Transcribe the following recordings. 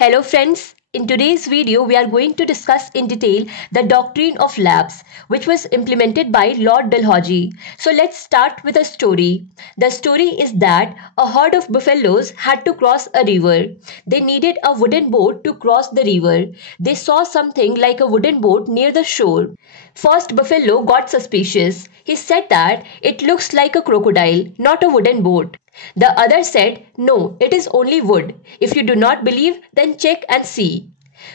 Hello friends, in today's video we are going to discuss in detail the Doctrine of Lapse, which was implemented by Lord Dalhousie. So let's start with a story. The story is that a herd of buffaloes had to cross a river. They needed a wooden boat to cross the river. They saw something like a wooden boat near the shore. First buffalo got suspicious. He said that it looks like a crocodile, not a wooden boat. The other said, "No, it is only wood. If you do not believe, then check and see."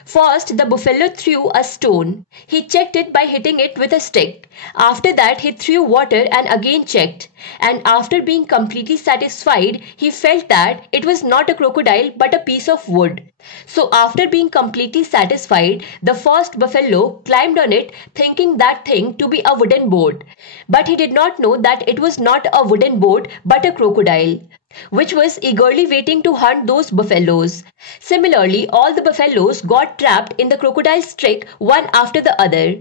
First, the buffalo threw a stone. He checked it by hitting it with a stick. After that, he threw water and again checked. And after being completely satisfied, he felt that it was not a crocodile but a piece of wood. So after being completely satisfied, the first buffalo climbed on it thinking that thing to be a wooden boat. But he did not know that it was not a wooden boat but a crocodile, which was eagerly waiting to hunt those buffaloes. Similarly, all the buffaloes got trapped in the crocodile's trick one after the other.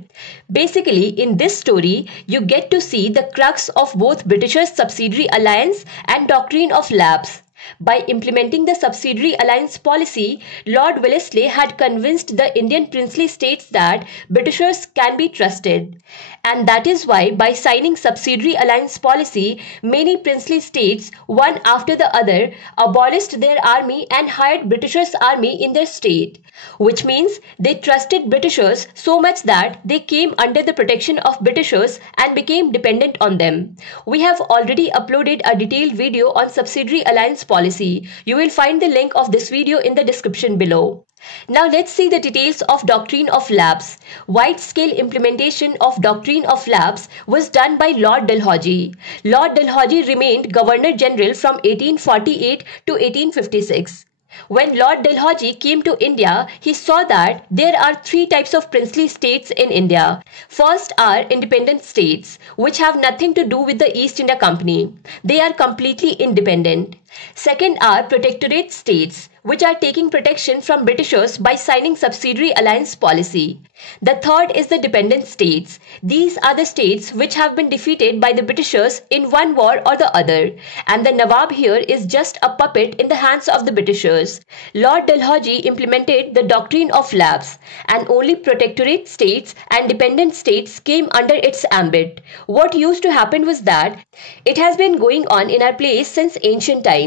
Basically, in this story, you get to see the crux of both Britishers' subsidiary alliance and Doctrine of Lapse. By implementing the subsidiary alliance policy, Lord Wellesley had convinced the Indian princely states that Britishers can be trusted. And that is why, by signing subsidiary alliance policy, many princely states, one after the other, abolished their army and hired Britishers' army in their state. Which means they trusted Britishers so much that they came under the protection of Britishers and became dependent on them. We have already uploaded a detailed video on subsidiary alliance policy. You will find the link of this video in the description below. Now let's see the details of Doctrine of Lapse. Wide-scale implementation of Doctrine of Lapse was done by Lord Dalhousie. Lord Dalhousie remained Governor-General from 1848 to 1856. When Lord Dalhousie came to India, he saw that there are three types of princely states in India. First are independent states, which have nothing to do with the East India Company. They are completely independent. Second are protectorate states, which are taking protection from Britishers by signing subsidiary alliance policy. The third is the dependent states. These are the states which have been defeated by the Britishers in one war or the other, and the Nawab here is just a puppet in the hands of the Britishers. Lord Dalhousie implemented the Doctrine of Lapse, and only protectorate states and dependent states came under its ambit. What used to happen was that it has been going on in our place since ancient times.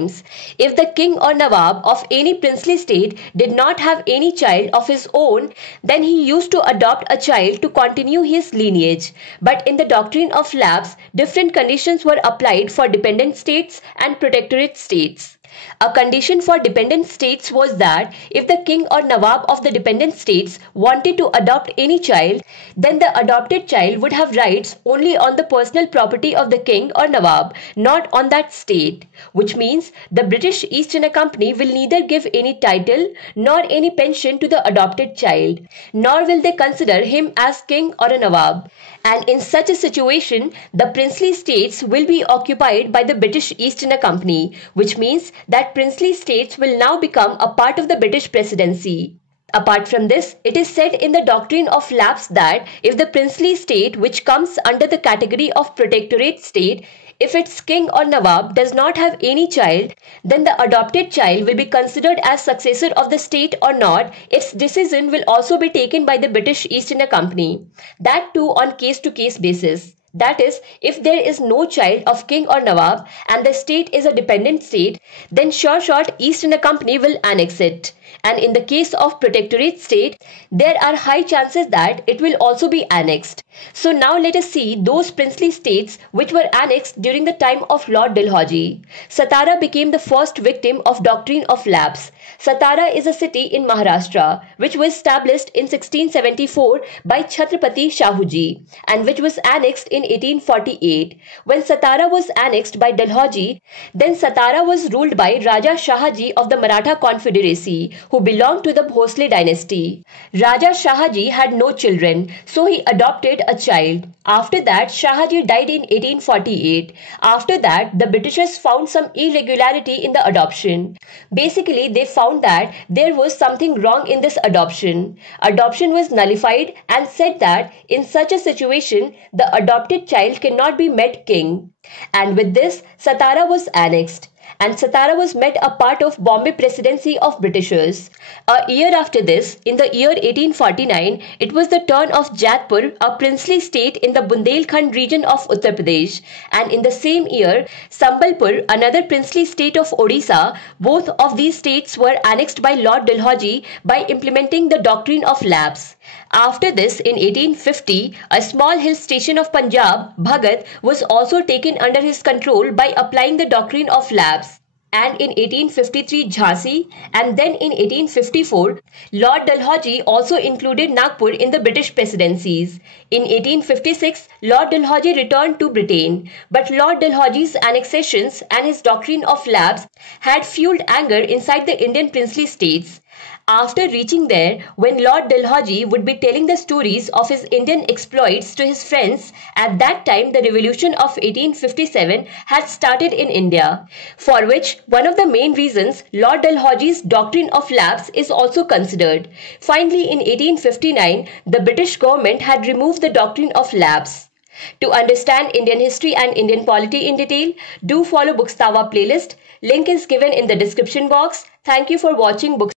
If the king or Nawab of any princely state did not have any child of his own, then he used to adopt a child to continue his lineage. But in the Doctrine of Lapse, different conditions were applied for dependent states and protectorate states. A condition for dependent states was that if the king or Nawab of the dependent states wanted to adopt any child, then the adopted child would have rights only on the personal property of the king or Nawab, not on that state. Which means the British East India Company will neither give any title nor any pension to the adopted child, nor will they consider him as king or a Nawab. And in such a situation, the princely states will be occupied by the British East India Company, which means that princely states will now become a part of the British presidency. Apart from this, it is said in the Doctrine of Lapse that if the princely state, which comes under the category of protectorate state, if its king or Nawab does not have any child, then the adopted child will be considered as successor of the state or not. Its decision will also be taken by the British East India Company. That too on case-to-case basis. That is, if there is no child of king or Nawab and the state is a dependent state, then sure shot East India Company will annex it. And in the case of protectorate state, there are high chances that it will also be annexed. So now let us see those princely states which were annexed during the time of Lord Dalhousie. Satara became the first victim of Doctrine of Lapse. Satara is a city in Maharashtra which was established in 1674 by Chhatrapati Shahuji and which was annexed in 1848. When Satara was annexed by Dalhousie, then Satara was ruled by Raja Shahaji of the Maratha Confederacy, who belonged to the Bhosle dynasty. Raja Shahaji had no children, so he adopted a child. After that, Shahaji died in 1848. After that, the Britishers found some irregularity in the adoption. Basically, they found that there was something wrong in this adoption. Adoption was nullified and said that in such a situation, the adopted child cannot be made king. And with this, Satara was annexed. and Satara was made a part of Bombay Presidency of Britishers. A year after this, in the year 1849, it was the turn of Jodhpur, a princely state in the Bundelkhand region of Uttar Pradesh, and in the same year, Sambalpur, another princely state of Odisha. Both of these states were annexed by Lord Dalhousie by implementing the Doctrine of Lapse. After this, in 1850, a small hill station of Punjab, Bhagat, was also taken under his control by applying the Doctrine of Lapse. And in 1853 Jhansi, and then in 1854, Lord Dalhousie also included Nagpur in the British presidencies. In 1856, Lord Dalhousie returned to Britain, but Lord Dalhousie's annexations and his Doctrine of Lapse had fueled anger inside the Indian princely states. After reaching there, when Lord Dalhousie would be telling the stories of his Indian exploits to his friends, at that time the revolution of 1857 had started in India, for which one of the main reasons Lord Dalhousie's Doctrine of Lapse is also considered. Finally, in 1859, the British government had removed the Doctrine of Lapse. To understand Indian history and Indian polity in detail, do follow Bookstawa playlist. Link is given in the description box. Thank you for watching Books.